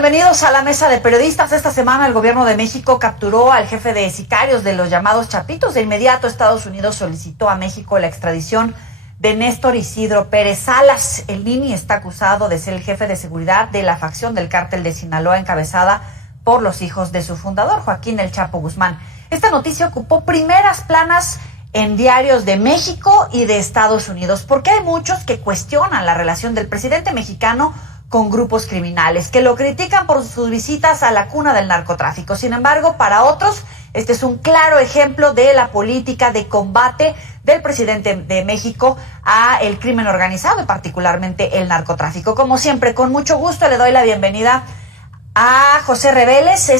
Bienvenidos a la mesa de periodistas. Esta semana el gobierno de México capturó al jefe de sicarios de los llamados Chapitos. De inmediato Estados Unidos solicitó a México la extradición de Néstor Isidro Pérez Salas. El Nini está acusado de ser el jefe de seguridad de la facción del cártel de Sinaloa encabezada por los hijos de su fundador, Joaquín El Chapo Guzmán. Esta noticia ocupó primeras planas en diarios de México y de Estados Unidos, porque hay muchos que cuestionan la relación del presidente mexicano con grupos criminales, que lo critican por sus visitas a la cuna del narcotráfico. Sin embargo, para otros, este es un claro ejemplo de la política de combate del presidente de México a el crimen organizado y particularmente el narcotráfico. Como siempre, con mucho gusto le doy la bienvenida a José Reveles,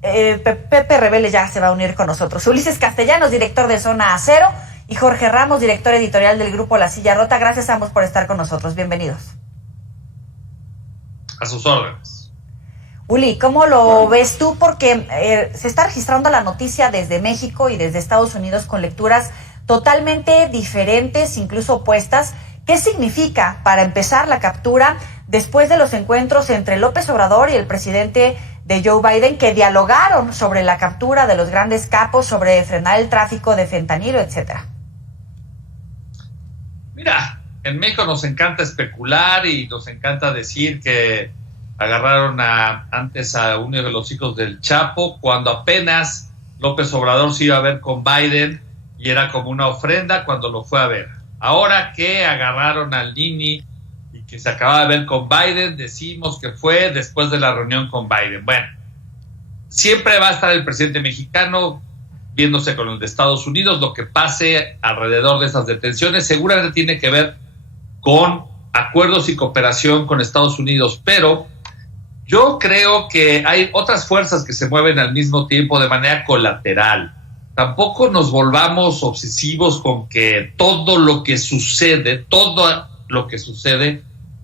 Pepe Reveles ya se va a unir con nosotros. Ulises Castellanos, director de Zona Acero, y Jorge Ramos, director editorial del grupo La Silla Rota. Gracias a ambos por estar con nosotros. Bienvenidos. A sus órdenes. Uli, ¿cómo lo ves tú? Porque se está registrando la noticia desde México y desde Estados Unidos con lecturas totalmente diferentes, incluso opuestas. ¿Qué significa, para empezar, la captura después de los encuentros entre López Obrador y el presidente de Joe Biden, que dialogaron sobre la captura de los grandes capos, sobre frenar el tráfico de fentanilo, etcétera? Mira, en México nos encanta especular y nos encanta decir que agarraron antes a uno de los hijos del Chapo, cuando apenas López Obrador se iba a ver con Biden y era como una ofrenda cuando lo fue a ver. Ahora que agarraron al Nini y que se acaba de ver con Biden, decimos que fue después de la reunión con Biden. Bueno, siempre va a estar el presidente mexicano viéndose con el de Estados Unidos. Lo que pase alrededor de esas detenciones seguramente tiene que ver con acuerdos y cooperación con Estados Unidos, pero yo creo que hay otras fuerzas que se mueven al mismo tiempo de manera colateral. Tampoco nos volvamos obsesivos con que todo lo que sucede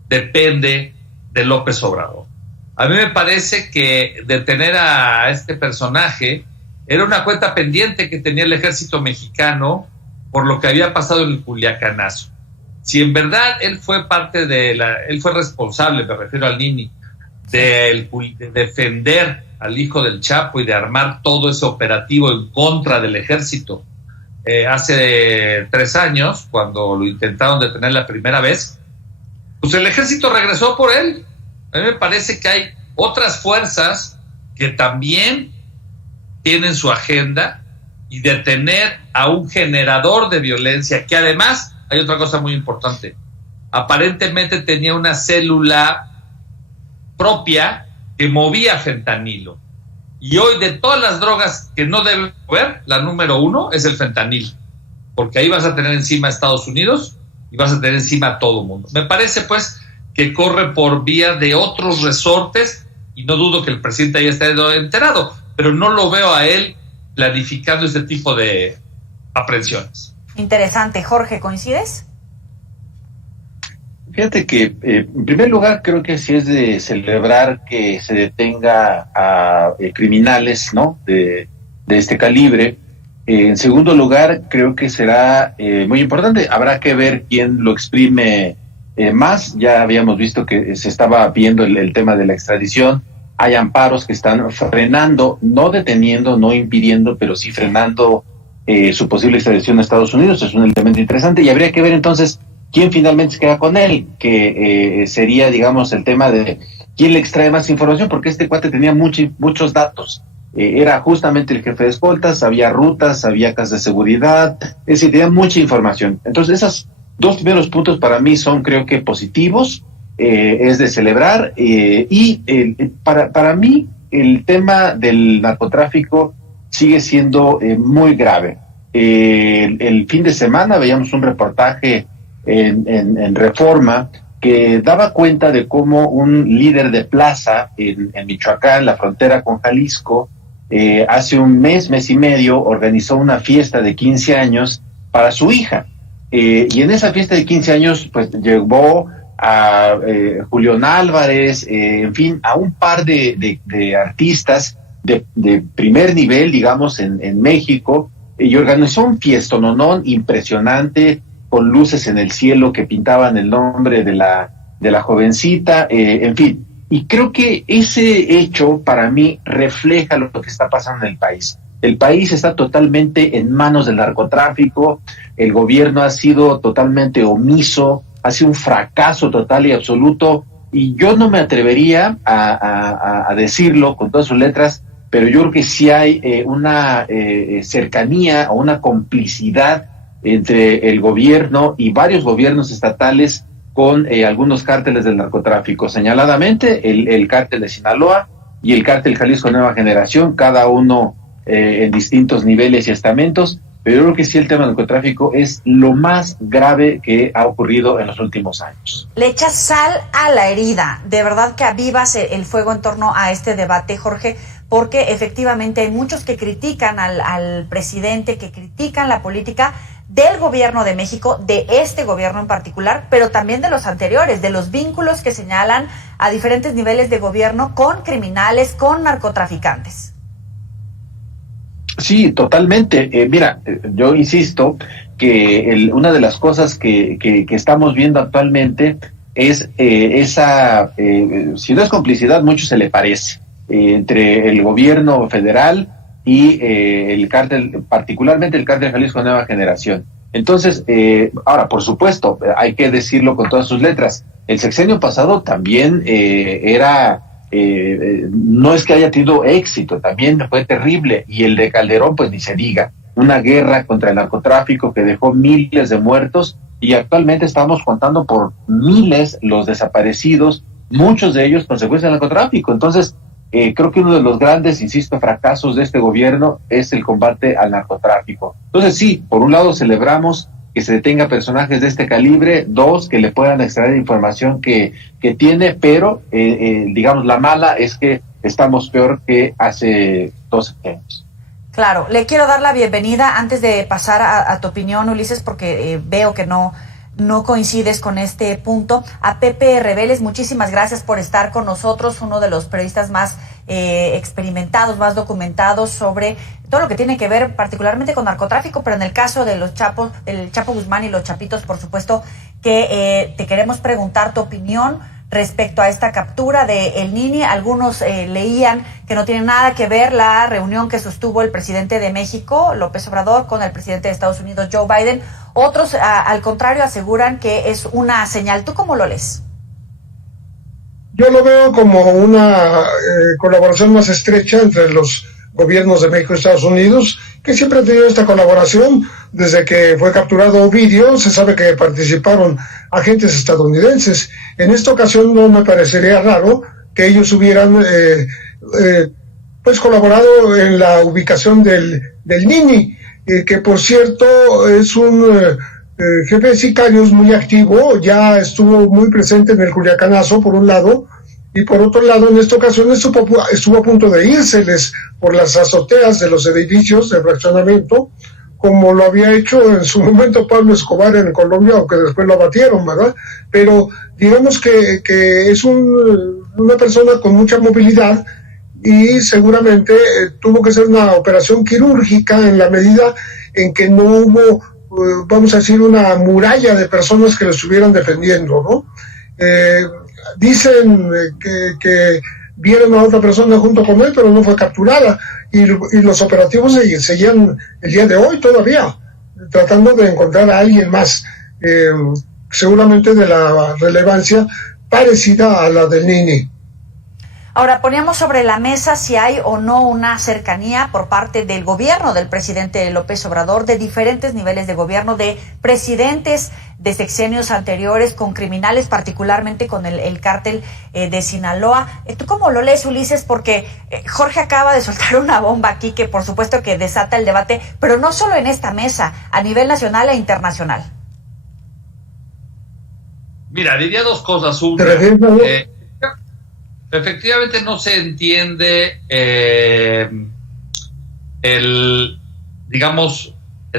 depende de López Obrador. A mí me parece que detener a este personaje era una cuenta pendiente que tenía el ejército mexicano por lo que había pasado en el Culiacanazo. Si en verdad él fue él fue responsable, me refiero al Nini, de defender al hijo del Chapo y de armar todo ese operativo en contra del ejército hace 3 años, cuando lo intentaron detener la primera vez, pues el ejército regresó por él. A mí me parece que hay otras fuerzas que también tienen su agenda, y detener a un generador de violencia, que además, hay otra cosa muy importante, aparentemente tenía una célula propia que movía fentanilo. Y hoy, de todas las drogas que no deben mover, la número 1 es el fentanilo, porque ahí vas a tener encima a Estados Unidos y vas a tener encima a todo el mundo. Me parece, pues, que corre por vía de otros resortes, y no dudo que el presidente haya estado enterado, pero no lo veo a él planificando este tipo de aprehensiones. Interesante. Jorge, ¿coincides? Fíjate que, en primer lugar, creo que sí es de celebrar que se detenga a criminales, ¿no?, de este calibre. En segundo lugar, creo que será muy importante. Habrá que ver quién lo exprime más. Ya habíamos visto que se estaba viendo el tema de la extradición. Hay amparos que están frenando, no deteniendo, no impidiendo, pero sí frenando su posible extradición a Estados Unidos. Es un elemento interesante, y habría que ver entonces quién finalmente se queda con él, que sería, digamos, el tema de quién le extrae más información, porque este cuate tenía muchos datos. Era justamente el jefe de escoltas, había rutas, había casas de seguridad, es decir, tenía mucha información. Entonces, esos 2 primeros puntos para mí son, creo que, positivos. Es de celebrar, y para mí el tema del narcotráfico sigue siendo muy grave. El fin de semana veíamos un reportaje en Reforma que daba cuenta de cómo un líder de plaza en Michoacán, la frontera con Jalisco, hace un mes y medio organizó una fiesta de 15 años para su hija, y en esa fiesta de 15 años pues llevó a Julián Álvarez, en fin, a un par de artistas de primer nivel, digamos, en México, y organizó un fiestononón impresionante, con luces en el cielo que pintaban el nombre de la jovencita, en fin. Y creo que ese hecho para mí refleja lo que está pasando en el país. El país está totalmente en manos del narcotráfico, el gobierno ha sido totalmente omiso, ha sido un fracaso total y absoluto, y yo no me atrevería a decirlo con todas sus letras, pero yo creo que sí hay una cercanía o una complicidad entre el gobierno y varios gobiernos estatales con algunos cárteles del narcotráfico, señaladamente el cártel de Sinaloa y el cártel Jalisco Nueva Generación, cada uno en distintos niveles y estamentos, pero yo creo que sí el tema del narcotráfico es lo más grave que ha ocurrido en los últimos años. Le echas sal a la herida, de verdad que avivas el fuego en torno a este debate, Jorge, porque efectivamente hay muchos que critican al presidente, que critican la política del gobierno de México, de este gobierno en particular, pero también de los anteriores, de los vínculos que señalan a diferentes niveles de gobierno con criminales, con narcotraficantes. Sí, totalmente. Mira, yo insisto que una de las cosas que estamos viendo actualmente es esa, si no es complicidad, mucho se le parece, entre el gobierno federal y el cártel, particularmente el cártel Jalisco Nueva Generación. Entonces, ahora, por supuesto, hay que decirlo con todas sus letras, el sexenio pasado también no es que haya tenido éxito, también fue terrible, y el de Calderón pues ni se diga, una guerra contra el narcotráfico que dejó miles de muertos, y actualmente estamos contando por miles los desaparecidos, muchos de ellos consecuencia del narcotráfico. Entonces creo que uno de los grandes, insisto, fracasos de este gobierno es el combate al narcotráfico. Entonces sí, por un lado celebramos que se detenga personajes de este calibre, dos, que le puedan extraer información que tiene, pero digamos, la mala es que estamos peor que hace 12 años. Claro, le quiero dar la bienvenida antes de pasar a tu opinión, Ulises, porque veo que no coincides con este punto. A Pepe Reveles, muchísimas gracias por estar con nosotros, uno de los periodistas más experimentados, más documentados sobre todo lo que tiene que ver particularmente con narcotráfico, pero en el caso de los Chapos, del Chapo Guzmán y los Chapitos, por supuesto que te queremos preguntar tu opinión respecto a esta captura de El Nini. Algunos leían que no tiene nada que ver la reunión que sostuvo el presidente de México, López Obrador, con el presidente de Estados Unidos, Joe Biden. Otros, al contrario, aseguran que es una señal. ¿Tú cómo lo lees? Yo lo veo como una colaboración más estrecha entre los gobiernos de México y Estados Unidos, que siempre han tenido esta colaboración. Desde que fue capturado Ovidio, se sabe que participaron agentes estadounidenses. En esta ocasión no me parecería raro que ellos hubieran pues colaborado en la ubicación del Nini, que por cierto es un jefe de sicarios muy activo, ya estuvo muy presente en el Culiacanazo, por un lado, y por otro lado, en esta ocasión estuvo a punto de írseles por las azoteas de los edificios de fraccionamiento, como lo había hecho en su momento Pablo Escobar en Colombia, aunque después lo abatieron, ¿verdad? Pero digamos que es una persona con mucha movilidad, y seguramente tuvo que ser una operación quirúrgica en la medida en que no hubo, vamos a decir, una muralla de personas que lo estuvieran defendiendo, ¿no? Dicen que vieron a otra persona junto con él, pero no fue capturada, y los operativos seguían el día de hoy todavía, tratando de encontrar a alguien más, seguramente de la relevancia parecida a la del Nini. Ahora, poníamos sobre la mesa si hay o no una cercanía por parte del gobierno del presidente López Obrador, de diferentes niveles de gobierno, de presidentes de sexenios anteriores con criminales, particularmente con el cártel de Sinaloa. ¿Tú cómo lo lees, Ulises? Porque Jorge acaba de soltar una bomba aquí que por supuesto que desata el debate, pero no solo en esta mesa, a nivel nacional e internacional. Mira, diría dos cosas. Una, efectivamente no se entiende el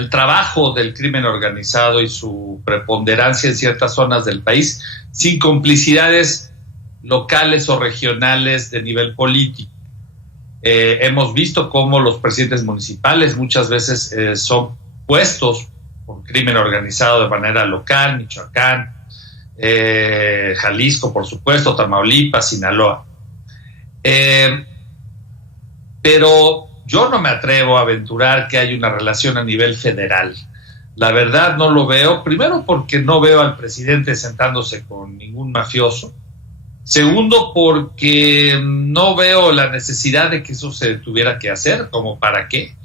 trabajo del crimen organizado y su preponderancia en ciertas zonas del país sin complicidades locales o regionales de nivel político. Hemos visto cómo los presidentes municipales muchas veces son puestos por crimen organizado de manera local, Michoacán, Jalisco, por supuesto, Tamaulipas, Sinaloa. Pero yo no me atrevo a aventurar que hay una relación a nivel federal. La verdad no lo veo, primero porque no veo al presidente sentándose con ningún mafioso. Segundo, porque no veo la necesidad de que eso se tuviera que hacer, como para qué.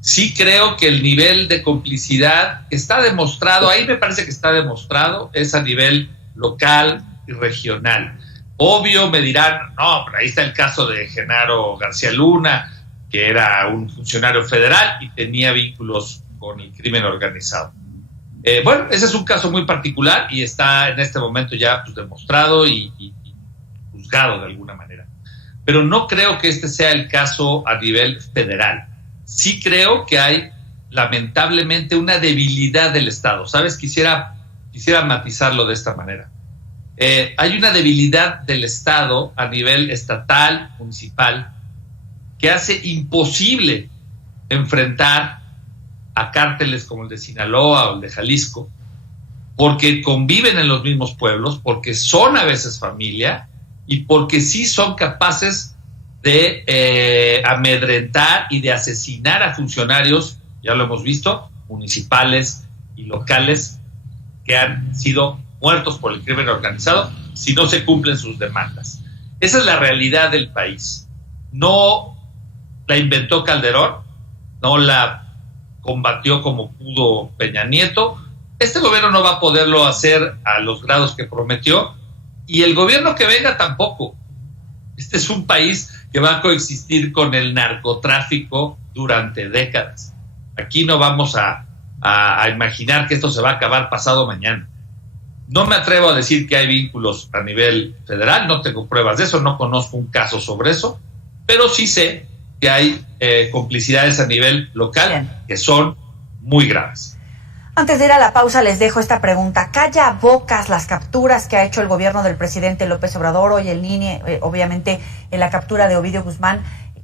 Sí creo que el nivel de complicidad está demostrado, ahí me parece que está demostrado, es a nivel local y regional. Obvio me dirán, no, pero ahí está el caso de Genaro García Luna, que era un funcionario federal y tenía vínculos con el crimen organizado. Bueno, ese es un caso muy particular y está en este momento ya pues, demostrado y juzgado de alguna manera. Pero no creo que este sea el caso a nivel federal. Sí creo que hay, lamentablemente, una debilidad del Estado. ¿Sabes? Quisiera matizarlo de esta manera. Hay una debilidad del Estado a nivel estatal, municipal, que hace imposible enfrentar a cárteles como el de Sinaloa o el de Jalisco, porque conviven en los mismos pueblos, porque son a veces familia y porque sí son capaces de amedrentar y de asesinar a funcionarios, ya lo hemos visto, municipales y locales, que han sido muertos por el crimen organizado si no se cumplen sus demandas. Esa es la realidad del país. No la inventó Calderón, no la combatió como pudo Peña Nieto. Este gobierno no va a poderlo hacer a los grados que prometió y el gobierno que venga tampoco. Este es un país que va a coexistir con el narcotráfico durante décadas. Aquí no vamos a imaginar que esto se va a acabar pasado mañana. No me atrevo a decir que hay vínculos a nivel federal, no tengo pruebas de eso, no conozco un caso sobre eso, pero sí sé que hay complicidades a nivel local. Bien. Que son muy graves. Antes de ir a la pausa les dejo esta pregunta. ¿Calla bocas las capturas que ha hecho el gobierno del presidente López Obrador hoy en línea, obviamente en la captura de Ovidio Guzmán?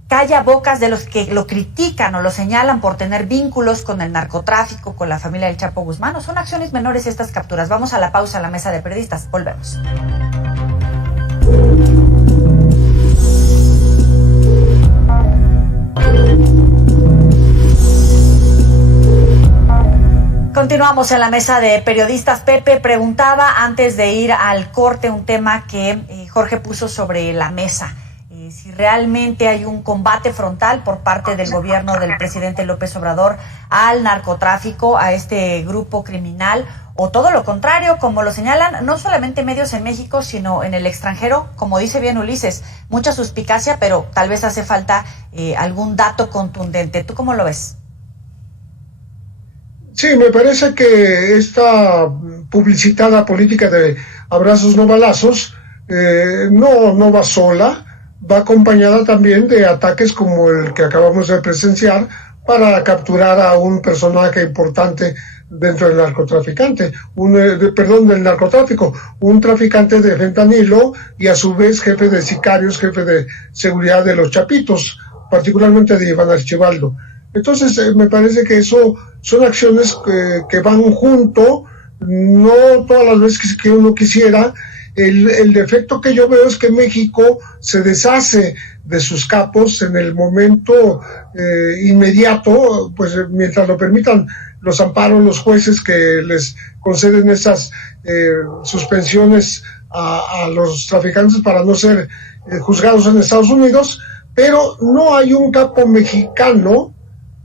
¿Calla bocas de los que lo critican o lo señalan por tener vínculos con el narcotráfico, con la familia del Chapo Guzmán? ¿O son acciones menores estas capturas? Vamos a la pausa a la mesa de periodistas. Volvemos. Continuamos en la mesa de periodistas. Pepe preguntaba antes de ir al corte un tema que Jorge puso sobre la mesa. Si realmente hay un combate frontal por parte del gobierno del presidente López Obrador al narcotráfico, a este grupo criminal, o todo lo contrario, como lo señalan no solamente medios en México, sino en el extranjero. Como dice bien Ulises, mucha suspicacia, pero tal vez hace falta algún dato contundente. ¿Tú cómo lo ves? Sí, me parece que esta publicitada política de abrazos no balazos no va sola, va acompañada también de ataques como el que acabamos de presenciar para capturar a un personaje importante dentro del del narcotráfico, un traficante de fentanilo y a su vez jefe de sicarios, jefe de seguridad de los Chapitos, particularmente de Iván Archibaldo. Entonces, me parece que eso son acciones que van junto, no todas las veces que uno quisiera. El defecto que yo veo es que México se deshace de sus capos en el momento inmediato, pues mientras lo permitan los amparos, los jueces que les conceden esas suspensiones a los traficantes para no ser juzgados en Estados Unidos, pero no hay un capo mexicano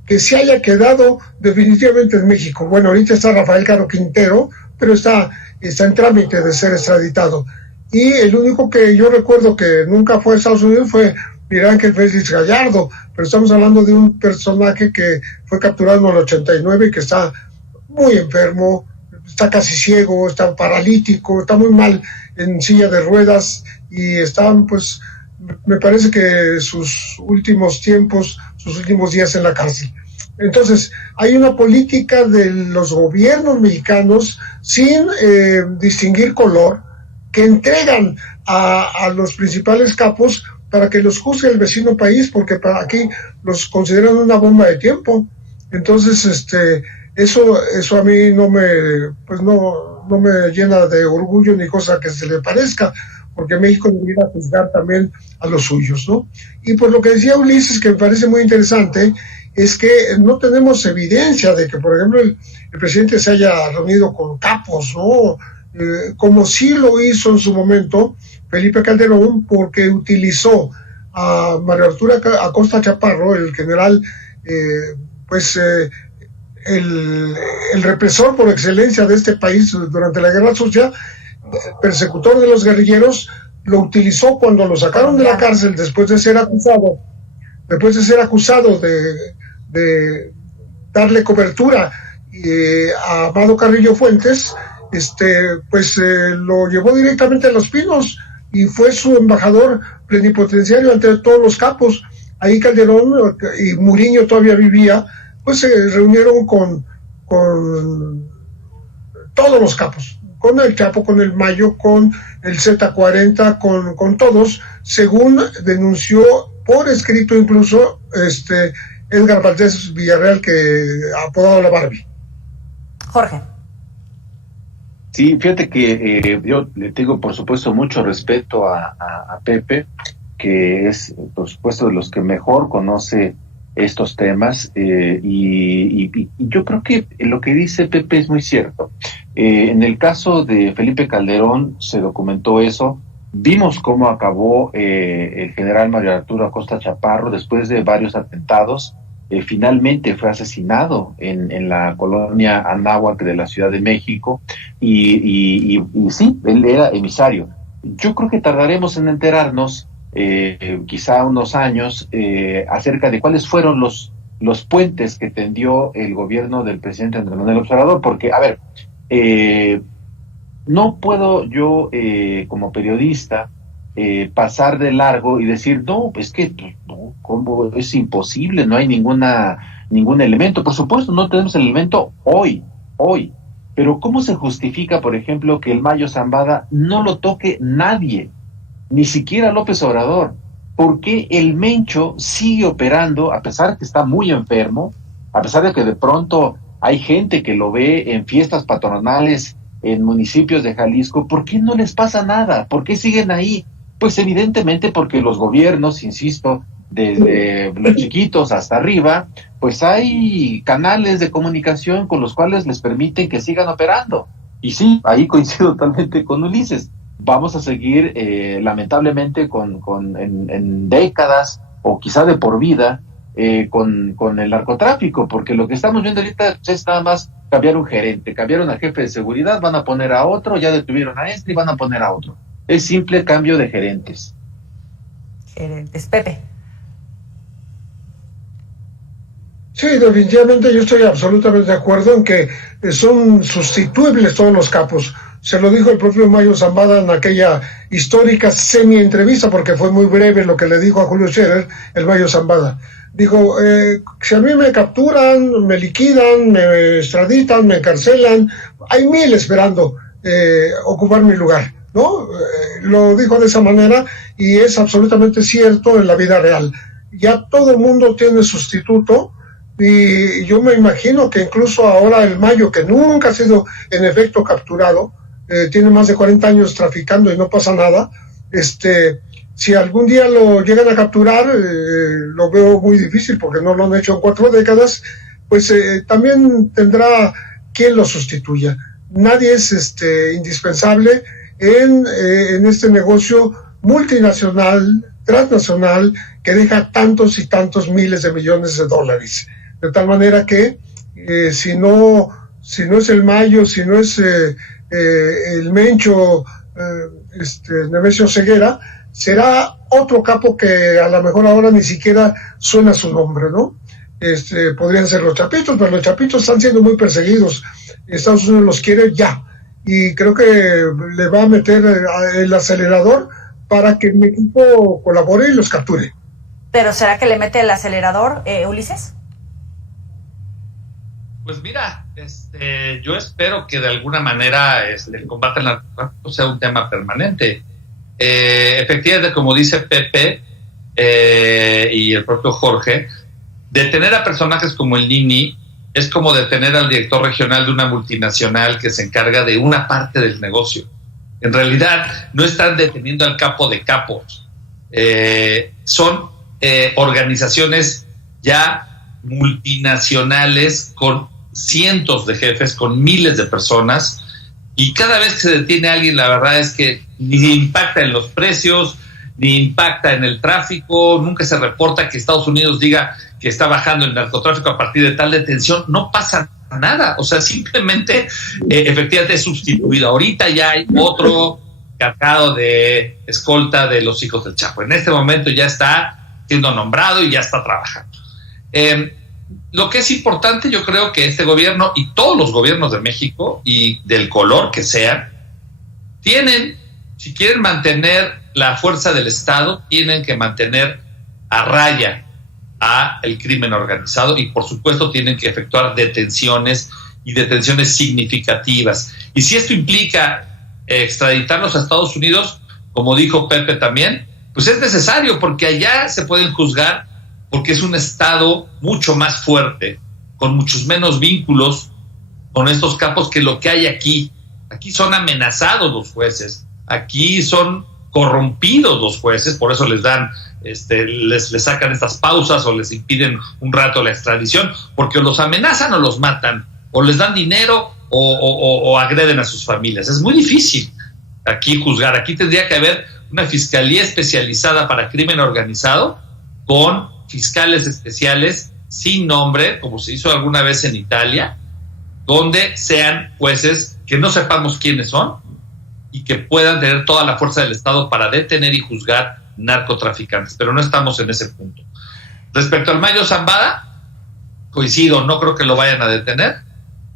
que se haya quedado definitivamente en México. Bueno, ahorita está Rafael Caro Quintero, pero está en trámite de ser extraditado. Y el único que yo recuerdo que nunca fue a Estados Unidos fue Miguel Ángel Félix Gallardo, pero estamos hablando de un personaje que fue capturado en el 89 y que está muy enfermo, está casi ciego, está paralítico, está muy mal en silla de ruedas y están, pues, me parece que sus últimos días en la cárcel. Entonces, hay una política de los gobiernos mexicanos sin distinguir color, que entregan a los principales capos para que los juzgue el vecino país, porque para aquí los consideran una bomba de tiempo. Entonces, eso a mí no me llena de orgullo ni cosa que se le parezca, porque México debería juzgar también a los suyos, ¿no? Y por lo que decía Ulises, que me parece muy interesante, es que no tenemos evidencia de que, por ejemplo, el presidente se haya reunido con capos, ¿no? Como sí lo hizo en su momento Felipe Calderón, porque utilizó a Mario Arturo Acosta Chaparro, el general, el represor por excelencia de este país durante la Guerra Sucia, persecutor de los guerrilleros, lo utilizó cuando lo sacaron de la cárcel después de ser acusado de darle cobertura a Amado Carrillo Fuentes. Lo llevó directamente a Los Pinos y fue su embajador plenipotenciario ante todos los capos. Ahí Calderón y Muriño todavía vivía, pues se reunieron con todos los capos, con el Chapo, con el Mayo, con el Z40, con todos, según denunció por escrito incluso Edgar Valdés Villarreal, que apodado la Barbie. Jorge. Sí, fíjate que yo le tengo, por supuesto, mucho respeto a Pepe, que es, por supuesto, de los que mejor conoce estos temas, y yo creo que lo que dice Pepe es muy cierto. En el caso de Felipe Calderón se documentó eso. Vimos cómo acabó el general Mario Arturo Acosta Chaparro después de varios atentados. Finalmente fue asesinado en la colonia Anáhuac de la Ciudad de México, y sí, él era emisario. Yo creo que tardaremos en enterarnos, quizá unos años, acerca de cuáles fueron los puentes que tendió el gobierno del presidente Andrés Manuel López Obrador, porque, a ver, no puedo yo, como periodista, pasar de largo y decir, no, es que no, ¿cómo? Es imposible, no hay ningún elemento. Por supuesto, no tenemos el elemento hoy, pero ¿cómo se justifica, por ejemplo, que el Mayo Zambada no lo toque nadie, ni siquiera López Obrador? ¿Por qué el Mencho sigue operando, a pesar de que está muy enfermo, a pesar de que de pronto hay gente que lo ve en fiestas patronales en municipios de Jalisco? ¿Por qué no les pasa nada? ¿Por qué siguen ahí? Pues evidentemente porque los gobiernos, insisto, desde los chiquitos hasta arriba, pues hay canales de comunicación con los cuales les permiten que sigan operando. Y sí, ahí coincido totalmente con Ulises. Vamos a seguir, lamentablemente, en décadas, o quizá de por vida, con el narcotráfico, porque lo que estamos viendo ahorita es nada más cambiar un gerente, cambiaron al jefe de seguridad, van a poner a otro, ya detuvieron a este y van a poner a otro. Es simple cambio de gerentes. Pepe. Sí, definitivamente yo estoy absolutamente de acuerdo en que son sustituibles todos los capos. Se lo dijo el propio Mayo Zambada en aquella histórica semi-entrevista, porque fue muy breve lo que le dijo a Julio Scherer, el Mayo Zambada. Dijo, si a mí me capturan, me liquidan, me extraditan, me encarcelan, hay 1000 esperando ocupar mi lugar, ¿no? Lo dijo de esa manera y es absolutamente cierto en la vida real. Ya todo el mundo tiene sustituto, y yo me imagino que incluso ahora el Mayo, que nunca ha sido en efecto capturado, tiene más de 40 años traficando y no pasa nada, si algún día lo llegan a capturar, lo veo muy difícil porque no lo han hecho en 4 décadas, pues también tendrá quien lo sustituya. Nadie es indispensable en este negocio multinacional, transnacional, que deja tantos y tantos miles de millones de dólares. De tal manera que si no es el Mayo, si no es el Mencho, Nemesio Ceguera, será otro capo que a lo mejor ahora ni siquiera suena su nombre, ¿no? Podrían ser los Chapitos, pero los Chapitos están siendo muy perseguidos. Estados Unidos los quiere ya, y creo que le va a meter el acelerador para que mi equipo colabore y los capture. ¿Pero será que le mete el acelerador, Ulises? Pues mira, yo espero que de alguna manera el combate al narcotráfico sea un tema permanente. Efectivamente, como dice Pepe y el propio Jorge, detener a personajes como el Nini es como detener al director regional de una multinacional que se encarga de una parte del negocio. En realidad no están deteniendo al capo de capos. Son organizaciones ya multinacionales con cientos de jefes, con miles de personas, y cada vez que se detiene a alguien, la verdad es que ni impacta en los precios, ni impacta en el tráfico, nunca se reporta que Estados Unidos diga que está bajando el narcotráfico a partir de tal detención, no pasa nada, o sea, simplemente efectivamente es sustituido. Ahorita ya hay otro cargado de escolta de los hijos del Chapo, en este momento ya está siendo nombrado y ya está trabajando. Lo que es importante, yo creo que este gobierno y todos los gobiernos de México, y del color que sean, tienen, si quieren mantener la fuerza del Estado, tienen que mantener a raya a el crimen organizado, y por supuesto tienen que efectuar detenciones, y detenciones significativas. Y si esto implica extraditarlos a Estados Unidos, como dijo Pepe también, pues es necesario, porque allá se pueden juzgar, porque es un Estado mucho más fuerte, con muchos menos vínculos con estos capos que lo que hay aquí. Aquí son amenazados los jueces, aquí son corrompidos los jueces, por eso les dan, les sacan estas pausas o les impiden un rato la extradición, porque o los amenazan o los matan, o les dan dinero o agreden a sus familias. Es muy difícil aquí juzgar. Aquí tendría que haber una fiscalía especializada para crimen organizado, con fiscales especiales sin nombre, como se hizo alguna vez en Italia, donde sean jueces que no sepamos quiénes son y que puedan tener toda la fuerza del Estado para detener y juzgar narcotraficantes, pero no estamos en ese punto. Respecto al Mayo Zambada, coincido, no creo que lo vayan a detener.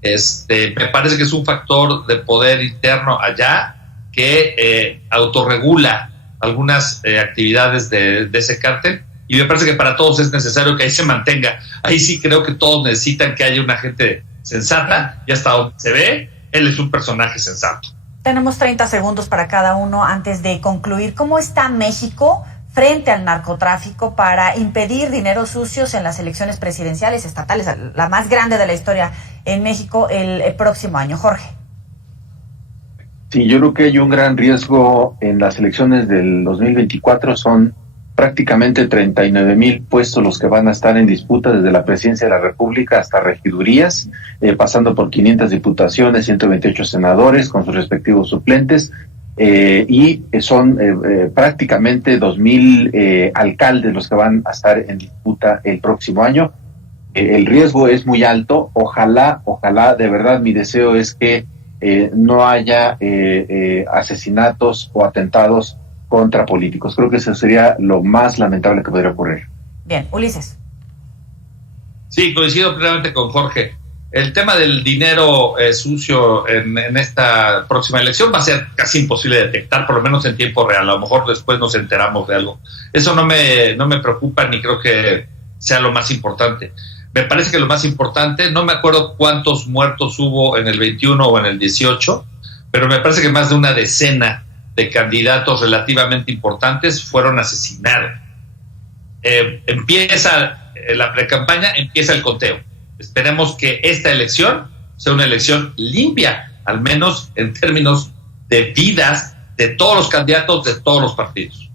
Me parece que es un factor de poder interno allá que autorregula algunas actividades de ese cártel, y me parece que para todos es necesario que ahí se mantenga. Ahí sí creo que todos necesitan que haya una gente sensata, y hasta donde se ve, él es un personaje sensato. Tenemos 30 segundos para cada uno antes de concluir. ¿Cómo está México frente al narcotráfico para impedir dineros sucios en las elecciones presidenciales estatales, la más grande de la historia en México, el próximo año? Jorge. Sí, yo creo que hay un gran riesgo en las elecciones del 2024. Son prácticamente 39,000 puestos los que van a estar en disputa, desde la presidencia de la República hasta regidurías, pasando por 500 diputaciones, 128 senadores con sus respectivos suplentes, y son prácticamente 2,000 alcaldes los que van a estar en disputa el próximo año. El riesgo es muy alto. Ojalá, de verdad, mi deseo es que no haya asesinatos o atentados contra políticos. Creo que eso sería lo más lamentable que podría ocurrir. Bien, Ulises. Sí, coincido plenamente con Jorge. El tema del dinero sucio en esta próxima elección va a ser casi imposible de detectar, por lo menos en tiempo real. A lo mejor después nos enteramos de algo. Eso no me preocupa, ni creo que sea lo más importante. Me parece que lo más importante, no me acuerdo cuántos muertos hubo en el 21 o en el 18, pero me parece que más de una decena de candidatos relativamente importantes fueron asesinados. Empieza la precampaña, empieza el conteo. Esperemos que esta elección sea una elección limpia, al menos en términos de vidas de todos los candidatos de todos los partidos.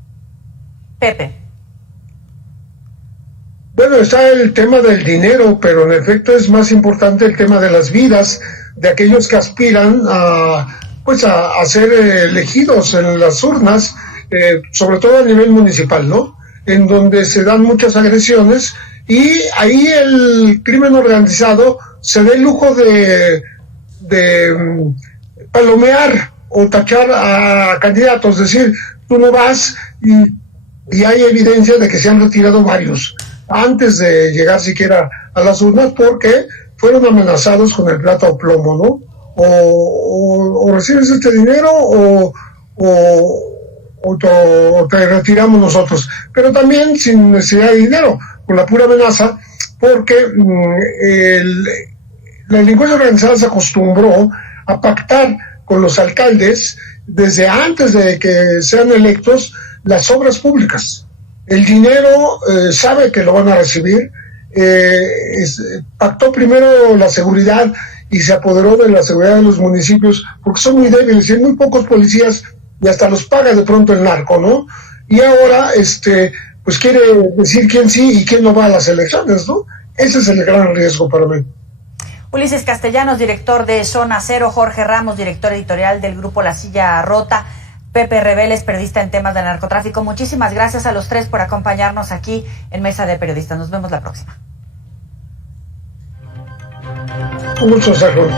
Pepe. Bueno, está el tema del dinero, pero en efecto es más importante el tema de las vidas de aquellos que aspiran a ser elegidos en las urnas, sobre todo a nivel municipal, ¿no? En donde se dan muchas agresiones, y ahí el crimen organizado se da el lujo de palomear o tachar a candidatos, es decir, tú no vas, y hay evidencia de que se han retirado varios antes de llegar siquiera a las urnas, porque fueron amenazados con el plata o plomo, ¿no? O recibes este dinero o te retiramos nosotros, pero también sin necesidad de dinero, con la pura amenaza, porque la delincuencia organizada se acostumbró a pactar con los alcaldes desde antes de que sean electos las obras públicas. El dinero sabe que lo van a recibir. Pactó primero la seguridad y se apoderó de la seguridad de los municipios porque son muy débiles y hay muy pocos policías y hasta los paga de pronto el narco, ¿no? Y ahora, pues quiere decir quién sí y quién no va a las elecciones, ¿no? Ese es el gran riesgo para mí. Ulises Castellanos, director de Zona Cero, Jorge Ramos, director editorial del grupo La Silla Rota, Pepe Reveles, periodista en temas de narcotráfico. Muchísimas gracias a los tres por acompañarnos aquí en Mesa de Periodistas. Nos vemos la próxima. Muchos saludos.